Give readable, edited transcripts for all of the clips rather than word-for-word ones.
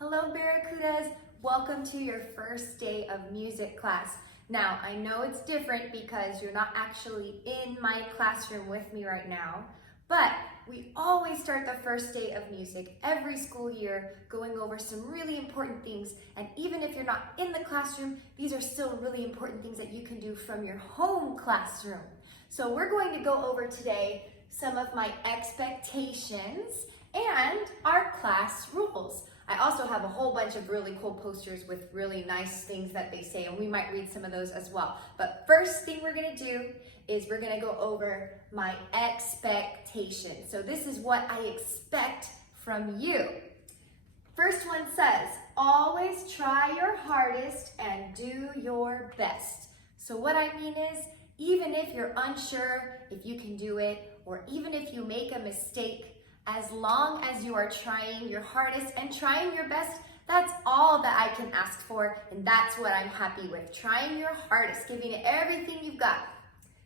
Hello Barracudas, welcome to your first day of music class. Now, I know it's different because you're not actually in my classroom with me right now, but we always start the first day of music every school year going over some really important things, and even if you're not in the classroom, these are still really important things that you can do from your home classroom. So we're going to go over today some of my expectations and our class rules. I also have a whole bunch of really cool posters with really nice things that they say, and we might read some of those as well. But first thing we're gonna do is we're gonna go over my expectations. So this is what I expect from you. First one says, always try your hardest and do your best. So what I mean is, even if you're unsure if you can do it, or even if you make a mistake, as long as you are trying your hardest and trying your best, that's all that I can ask for, and that's what I'm happy with. Trying your hardest, giving it everything you've got.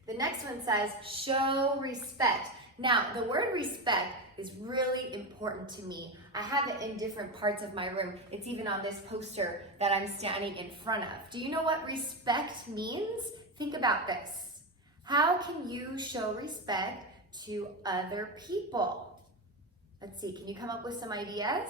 The next one says, show respect. Now, the word respect is really important to me. I have it in different parts of my room. It's even on this poster that I'm standing in front of. Do you know what respect means? Think about this. How can you show respect to other people? Let's see, can you come up with some ideas?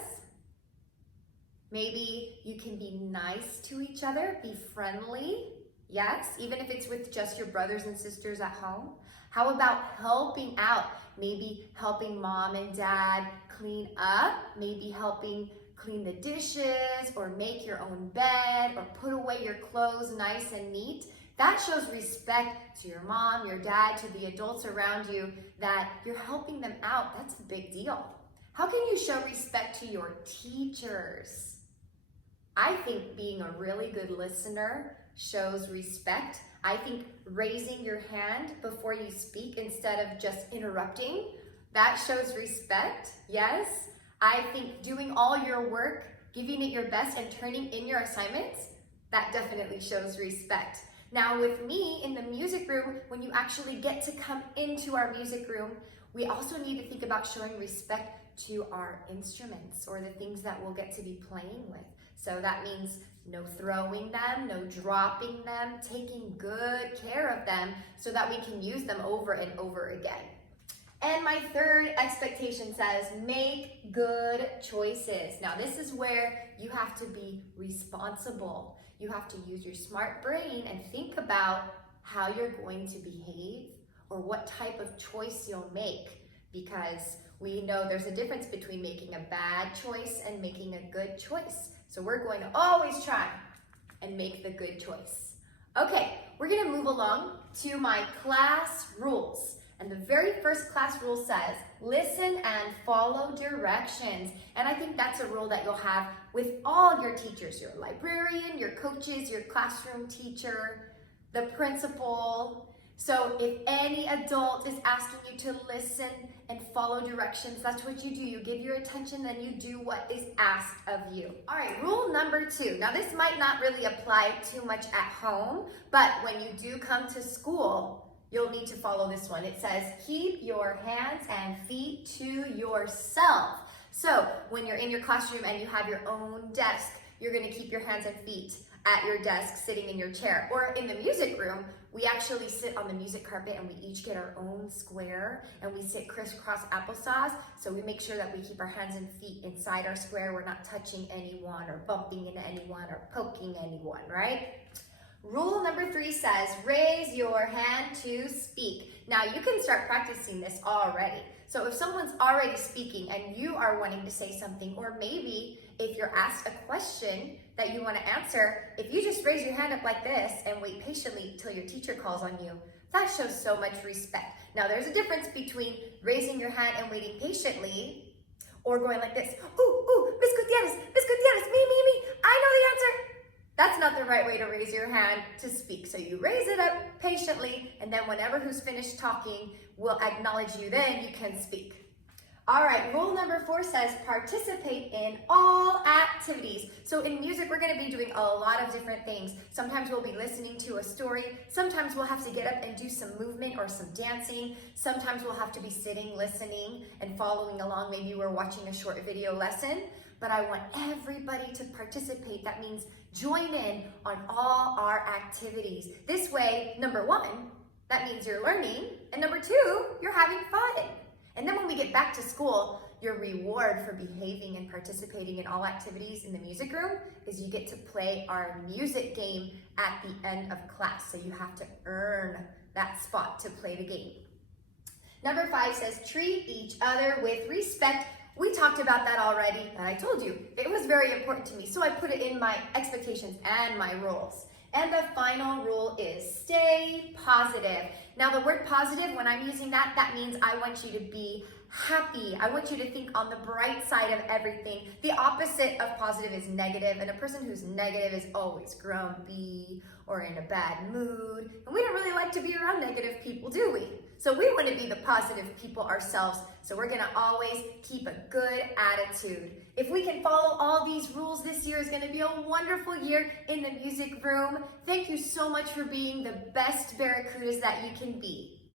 Maybe you can be nice to each other, be friendly. Yes, even if it's with just your brothers and sisters at home. How about helping out? Maybe helping mom and dad clean up, maybe helping clean the dishes, or make your own bed, or put away your clothes nice and neat. That shows respect to your mom, your dad, to the adults around you, that you're helping them out. That's a big deal. How can you show respect to your teachers? I think being a really good listener shows respect. I think raising your hand before you speak instead of just interrupting, that shows respect. Yes. I think doing all your work, giving it your best, and turning in your assignments, that definitely shows respect. Now with me in the music room, when you actually get to come into our music room, we also need to think about showing respect to our instruments, or the things that we'll get to be playing with. So that means no throwing them, no dropping them, taking good care of them so that we can use them over and over again. And my third expectation says, make good choices. Now this is where you have to be responsible. You have to use your smart brain and think about how you're going to behave, or what type of choice you'll make, because we know there's a difference between making a bad choice and making a good choice. So we're going to always try and make the good choice. Okay, we're gonna move along to my class rules. And the very first class rule says, listen and follow directions. And I think that's a rule that you'll have with all your teachers, your librarian, your coaches, your classroom teacher, the principal. So if any adult is asking you to listen and follow directions, that's what you do. You give your attention, then you do what is asked of you. All right, rule number 2. Now this might not really apply too much at home, but when you do come to school, you'll need to follow this one. It says, keep your hands and feet to yourself. So when you're in your classroom and you have your own desk, you're gonna keep your hands and feet at your desk, sitting in your chair. Or in the music room, we actually sit on the music carpet and we each get our own square, and we sit crisscross applesauce. So we make sure that we keep our hands and feet inside our square. We're not touching anyone or bumping into anyone or poking anyone, right? Rule number 3 says, raise your hand to speak. Now you can start practicing this already. So if someone's already speaking and you are wanting to say something, or maybe if you're asked a question that you want to answer, if you just raise your hand up like this and wait patiently till your teacher calls on you, that shows so much respect. Now there's a difference between raising your hand and waiting patiently, or going like this, ooh, Miss Gutierrez, me, I know the answer. That's not the right way to raise your hand to speak. So you raise it up patiently, and then whenever who's finished talking will acknowledge you, then you can speak. All right, rule number 4 says participate in all activities. So in music, we're gonna be doing a lot of different things. Sometimes we'll be listening to a story. Sometimes we'll have to get up and do some movement or some dancing. Sometimes we'll have to be sitting, listening, and following along. Maybe we're watching a short video lesson. but I want everybody to participate. That means join in on all our activities. This way, number one, that means you're learning, and number two, you're having fun. And then when we get back to school, your reward for behaving and participating in all activities in the music room is you get to play our music game at the end of class. So you have to earn that spot to play the game. Number 5 says, treat each other with respect. We talked about that already, and I told you it was very important to me, so I put it in my expectations and my rules. And the final rule is stay positive. Now the word positive, when I'm using that, that means I want you to be happy. I want you to think on the bright side of everything. The opposite of positive is negative, and a person who's negative is always grumpy or in a bad mood. And we don't really like to be around negative people, do we? So we want to be the positive people ourselves. So we're going to always keep a good attitude. If we can follow all these rules, this year is going to be a wonderful year in the music room. Thank you so much for being the best Barracudas that you can be.